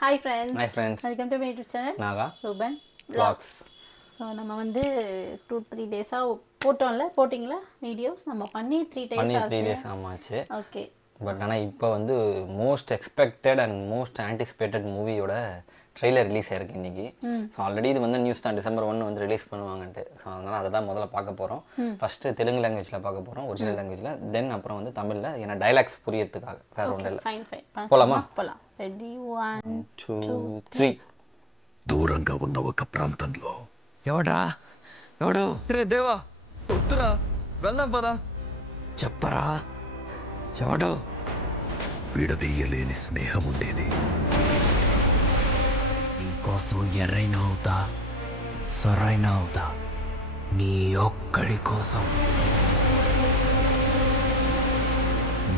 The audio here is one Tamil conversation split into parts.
Hi friends. Hi friends. Welcome to my YouTube channel. Naga. Ruben Vlogs. So நம்ம வந்து 2-3 டேஸாக போட்டிங்களா வீடியோஸ் நம்ம பண்ணி 3 days ஆமாச்சு. ஓகே. பட் ஆனால் இப்போ வந்து most expected and most anticipated மூவியோட ட்ரெய்லர் ரிலீஸ் ஆயிருக்கு இன்னைக்கு. ஸோ ஆல்ரெடி இது வந்து நியூஸ் தான் December 1 வந்து ரிலீஸ் பண்ணுவாங்கன்ட்டு. ஸோ அதனால் அதை தான் முதல்ல பார்க்க போகிறோம். ஃபஸ்ட்டு தெலுங்கு லாங்குவேஜில் பார்க்க போகிறோம், ஒரிஜினல் லாங்குவேஜில். தென் அப்புறம் வந்து தமிழில் ஏன்னா டைலாக்ஸ் புரியறதுக்காக வேறு ஒன்றும் இல்லை. ఫైన్ போகலாமா? పోలాం. రెడీ 1 2 3. దూరంగా ఉన్న ఒక ప్రాంతంలో ఎవడు రే దేవా వద్దురా వెళ్దాం పదా చెప్పరా ఎవడు విడదీయలేని స్నేహం ఉండేది. నీకోసం ఎర్రైనా అవుతా సొరైనా అవుతా నీ ఒక్కడి కోసం.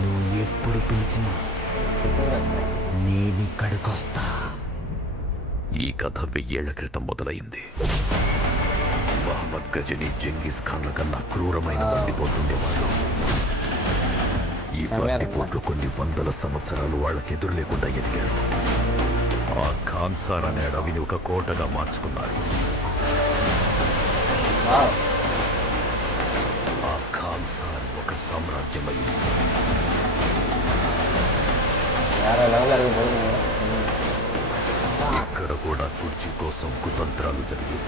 నువ్వు ఎప్పుడు పిలిచినా నేను ఇక్కడికొస్తా. ఈ కథ 1000 ఏళ్ల క్రితం మొదలైంది. మహమ్మద్ గజని జంగీస్ ఖాన్ల కన్నా క్రూరమైన మండిపోతుండేవాళ్ళు. ఈ బందిపోట్లు కొన్ని వందల సంవత్సరాలు వాళ్ళకి ఎదురు లేకుండా ఎదిగారు. ఆ ఖాన్సార్ అనే అడవిని ఒక కోటగా మార్చుకున్నారు. ఆ ఖాన్సార్ ఒక సామ్రాజ్యమైంది. ఇక్కడ కూడా కుర్చీ కోసం కుతంత్రాలు జరిగాయి.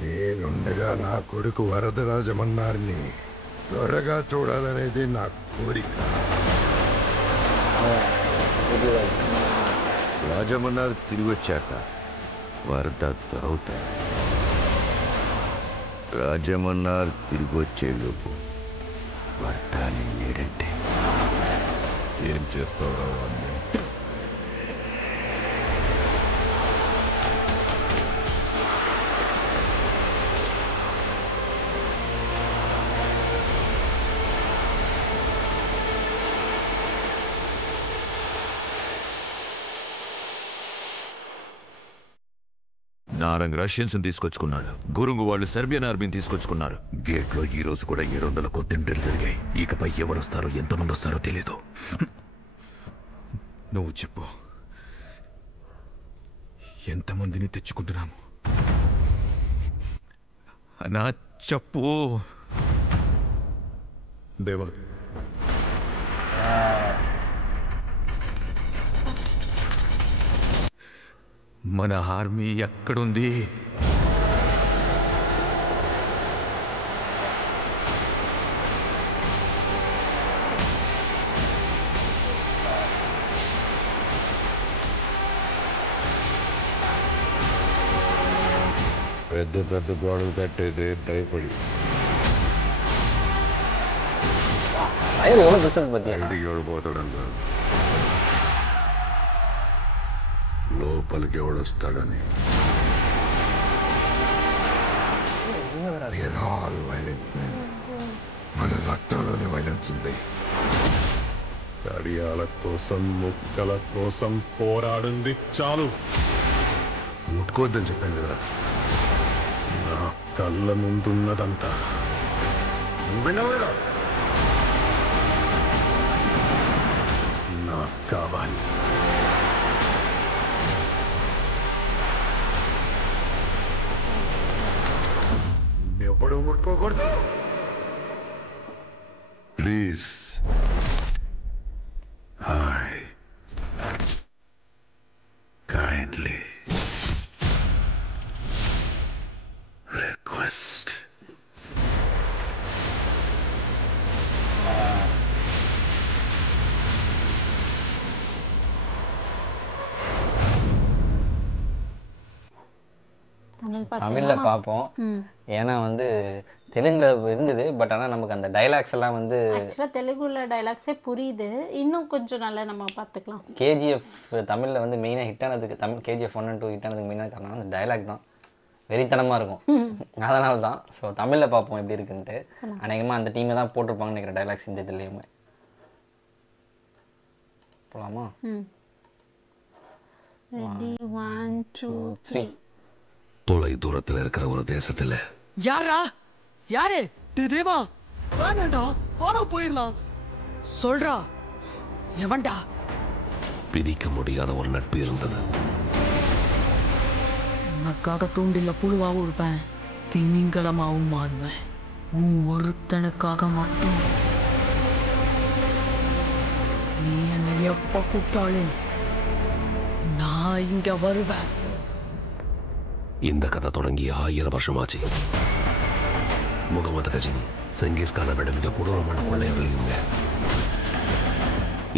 నేనుండగా నా కొడుకు వరదరాజమన్నారిని త్వరగా చూడాలనేది నా కోరిక. రాజమన్నారు తిరిగి వచ్చాక వరద దొరవుతాడు. రాజమన్నారు తిరిగి వచ్చేలోపు వరదాని లేడంటే ఏం చేస్తావు వాడిని? నారంగ్ రష్యన్స్ తీసుకొచ్చుకున్నాడు. గురుంగు వాళ్ళు సెర్బియన్ ఆర్మీని తీసుకొచ్చుకున్నారు. గేట్లో ఈ రోజు కూడా 700 కొత్తింటలు జరిగాయి. ఇకపై ఎవరు వస్తారో ఎంతమంది వస్తారో తెలీదు. నువ్వు చెప్పు, ఎంతమందిని తెచ్చుకుంటున్నాము అన్నా చెప్పు. దేవా మన ఆర్మీ ఎక్కడుంది? పెద్ద పెద్ద గోడలు కట్టేది భయపడి బయటికి ఎవడిపోతాడని కాదు, లోపలికి ఎవడొస్తాడని. మన రక్తంలోనే వైలెన్స్ ఉంది. కడియాల కోసం ముక్కల కోసం పోరాడింది చాలు. ముట్టుకోవద్దని చెప్పాను కదా. నా కళ్ళ ముందున్నదంతా వినలేదా? నాకు కావాలి. ఎప్పుడు ముట్టుకోకూడదు. ప్లీజ్. Hi kindly request. தமிழில் பார்ப்போம். ஏன்னா வந்து தெலுங்கில் இருந்தது. பட் ஆனால் நமக்கு அந்த டைலாக்ஸ் எல்லாம் வந்து ஆக்சுவலாக தெலுங்குல டைலாக்ஸே புரியுது. இன்னும் கொஞ்சம் நல்லா நம்ம பார்த்துக்கலாம். கேஜிஎஃப் தமிழில் வந்து மெயினாக ஹிட் ஆனதுக்கு, தமிழ் கேஜிஎஃப் 1 and 2 ஹிட் ஆனதுக்கு மெயினாக காரணம் அந்த டைலாக் தான். வெறித்தனமாக இருக்கும். அதனால தான். ஸோ தமிழில் பார்ப்போம் எப்படி இருக்குன்ட்டு. அநேகமாக அந்த டீமை தான் போட்டிருப்பாங்கன்னு நினைக்கிற டைலாக்ஸ் இந்த இதுலேயுமே. போகலாமா? ரெடி 1 2 3. தொலை தூரத்தில் இருக்கிற ஒரு தேசத்துல யாரா யாரு தேவா வேணாண்டா போயிடலாம் சொல்றா எவன்டா பிரிக்க முடியாத ஒரு நட்பு இருந்தது. உனக்காக தூண்டில புழுவாகவும் இருப்பேன், திமிங்கலமாகவும் மாறுவேன். உன் ஒருத்தனுக்காக மட்டும் நீ என்னை எப்ப கூப்பிட்டாலும் நான் இங்க வருவேன். இந்த கதை தொடங்கி 1000 வருஷமாச்சு. முகமது கஜினி, செங்கிஸ்கானை விட மிக கொடூரமான கொள்ளையர்கள் இவங்க.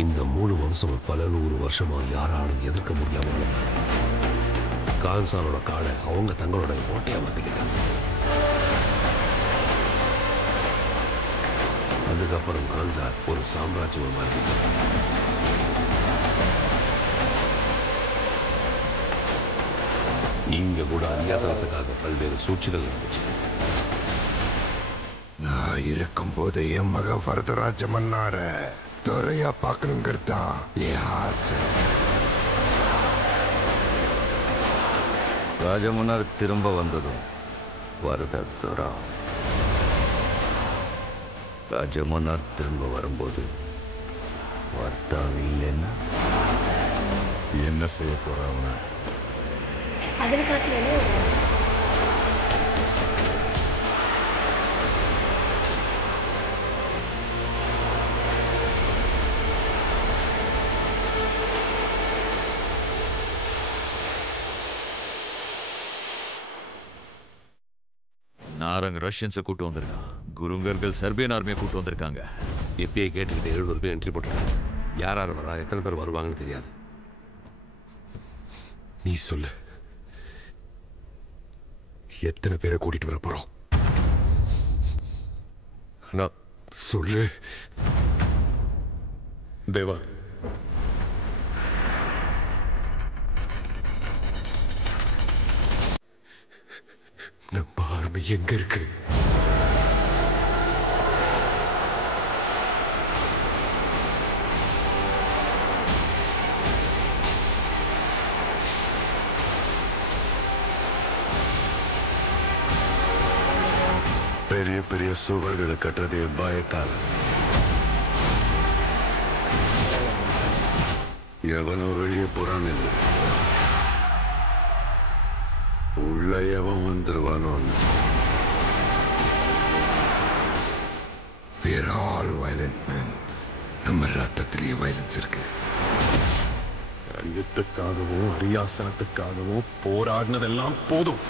இந்த 3 வம்சம் பல 100 வருஷமா யாராலும் எதிர்க்க முடியாம கான்சாரோட காடை அவங்க தங்களோட கோட்டையை மாத்திக்கிட்டாங்க. அதுக்கப்புறம் கான்சார் ஒரு சாம்ராஜ்யமா மாறிடுச்சு. இங்க கூட அந்நியாசனத்துக்காக பல்வேறு சூழ்ச்சிகள் இருந்துச்சு. நான் இருக்கும் போது என் மக வரதராஜ மன்னார துறையா பார்க்கணுங்கிறது தான் என் ஆசை. ராஜமன்னர் திரும்ப வந்ததும் வரதத்துரா. ராஜமன்னர் திரும்ப வரும்போது வர்த்தாவே இல்லைன்னா என்ன செய்ய போறவன? அதில் காட்டிலே நாரங் ரஷ்யன்ஸை கூட்டு வந்திருக்கான். குருங்கர்கள் செர்பியன் ஆர்மியை கூட்டு வந்திருக்காங்க. எப்பயே கேட்டுக்கிட்டு 700 பேர் என்ட்ரி போட்டுருக்காங்க. யார் யார் வரா, எத்தனை பேர் வருவாங்கன்னு தெரியாது. நீ சொல்லு, எத்தனை பேரை கூட்டிட்டு வர போறோம்? நான் சொல்லு தேவா, நம்ம ஆர்மி எங்க இருக்கு? பெரிய பெரிய சுவர்களை கட்டுறதே பயத்தால். எவனோ வெளியே போறான்னு இல்லை, உள்ள எவன் வந்துருவானோன்னு. We are all violent men. நம்ம ரத்தத்திலேயே வயலன்ஸ் இருக்கு. அரியத்துக்காகவும் அரியாசனத்துக்காகவும் போராடினதெல்லாம் போதும்.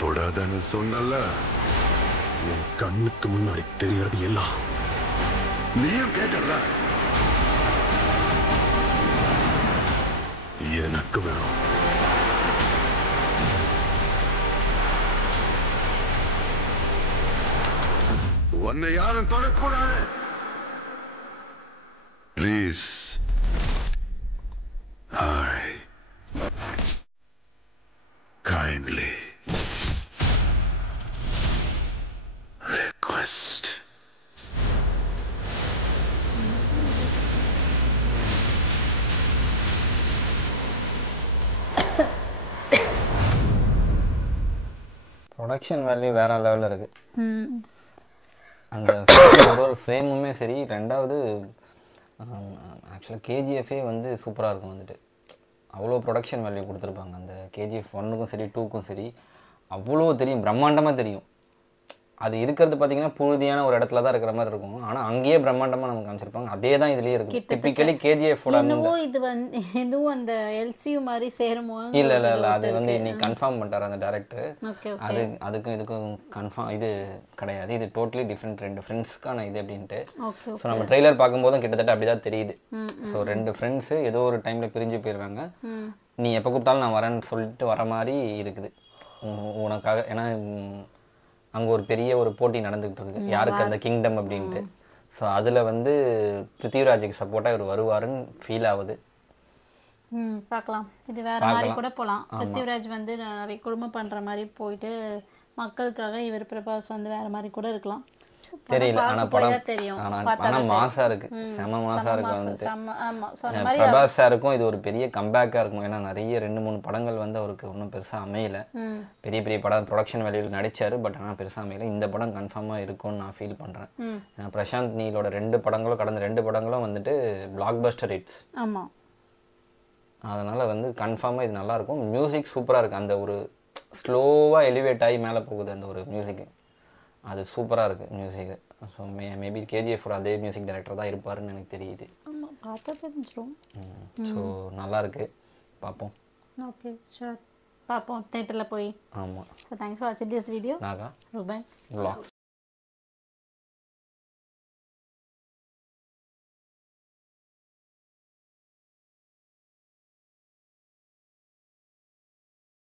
தொடாதன்னு சொன்னல, என் கண்ணுக்கு முன்னாடி தெரியறது எல்லாம் நீயும் கேட்டல. எனக்கு வேணும். உன்னை யாரும் தொடக்கூடாது. Please. Hi. Kindly request. Production value வேற லெவலில் இருக்கு. அந்த ஒரு ஃப்ரேமுமே சரி. ரெண்டாவது ஆக்சுவலாக கேஜிஎஃபே வந்து சூப்பராக இருக்கும். வந்துட்டு அவ்வளோ ப்ரொடக்ஷன் வேல்யூ கொடுத்துருப்பாங்க. அந்த கேஜிஎஃப் 1க்கும் சரி 2க்கும் சரி அவ்வளோ தெரியும், பிரம்மாண்டமாக தெரியும். அது இருக்கிறது பார்த்தீங்கன்னா புழுதியான ஒரு இடத்துல தான் இருக்கிற மாதிரி இருக்கும். ஆனால் அங்கேயே பிரம்மாண்டமாக நமக்கு காமிச்சிருப்பாங்க. அதே தான் இதுலேயே இருக்கும். டிப்பிக்கலி கேஜிஎஃபோட இது வந்து எதுவும் அந்த எல்சியூ மாதிரி சேருமோ? இல்லை அது வந்து இன்னைக்கு கன்ஃபார்ம் பண்ணிட்டார் அந்த டேரக்டர். அதுக்கும் இதுக்கும் கன்ஃபார்ம் இது கிடையாது. இது டோட்டலி டிஃப்ரெண்ட், 2 ஃப்ரெண்ட்ஸ்க்கான இது அப்படின்ட்டு. ஸோ நம்ம ட்ரெய்லர் பார்க்கும்போதும் கிட்டத்தட்ட அப்படி தான் தெரியுது. ஸோ 2 ஃப்ரெண்ட்ஸு ஏதோ ஒரு டைமில் பிரிஞ்சு போயிடுறாங்க. நீ எப்போ கூப்பிட்டாலும் நான் வரேன்னு சொல்லிட்டு வர மாதிரி இருக்குது உனக்காக. ஏன்னா அங்கே ஒரு பெரிய ஒரு போட்டி நடந்துகிட்டு இருக்கு, யாருக்கு அந்த கிங்டம் அப்படின்ட்டு. ஸோ அதில் வந்து பிருத்திவிராஜுக்கு சப்போர்ட்டாக இவர் வருவாருன்னு ஃபீல் ஆகுது. பார்க்கலாம். இது வேற மாதிரி கூட போகலாம். பிருத்திவிராஜ் வந்து நிறைய குடும்பம் பண்ணுற மாதிரி போயிட்டு மக்களுக்காக, இவர் பிரபாஸ் வந்து வேற மாதிரி கூட இருக்கலாம். தெரியல. ஆனால் படம் மாசா இருக்கு, செம மாசா இருக்கு. வந்துட்டு பிரபாஸ் சாருக்கும் இது ஒரு பெரிய கம்பேக்காக இருக்கும். ஏன்னா நிறைய 2-3 படங்கள் வந்து அவருக்கு ஒன்றும் பெருசாக அமையல. பெரிய பெரிய படம் ப்ரொடக்ஷன் வேல்யூவில் நடிச்சாரு, பட் ஆனால் பெருசாக அமையல. இந்த படம் கன்ஃபார்மாக இருக்கும்னு நான் ஃபீல் பண்ணுறேன். ஏன்னா பிரசாந்த் நீலோட 2 படங்களும் கடந்த 2 படங்களும் வந்துட்டு பிளாக் பஸ்டர் ஹிட்ஸ். அதனால் வந்து கன்ஃபார்மாக இது நல்லாயிருக்கும். மியூசிக் சூப்பராக இருக்குது. அந்த ஒரு ஸ்லோவாக எலிவேட் ஆகி மேலே போகுது அந்த ஒரு மியூசிக்கு, அது சூப்பராக இருக்குது மியூசிக்கு. ஸோ மேபி கேஜிஎஃபோட அதே மியூசிக் டைரக்டர் தான் இருப்பாருன்னு எனக்கு தெரியுது. ஆமாம், பார்த்தா தெரிஞ்சிடும். ஸோ நல்லாயிருக்கு, பார்ப்போம். ஓகே, ஷூர், பார்ப்போம் தேட்டரில் போய். ஆமாம். ஸோ தேங்க்ஸ் ஃபார் வாட்சிங் this video. Naga Ruban vlogs.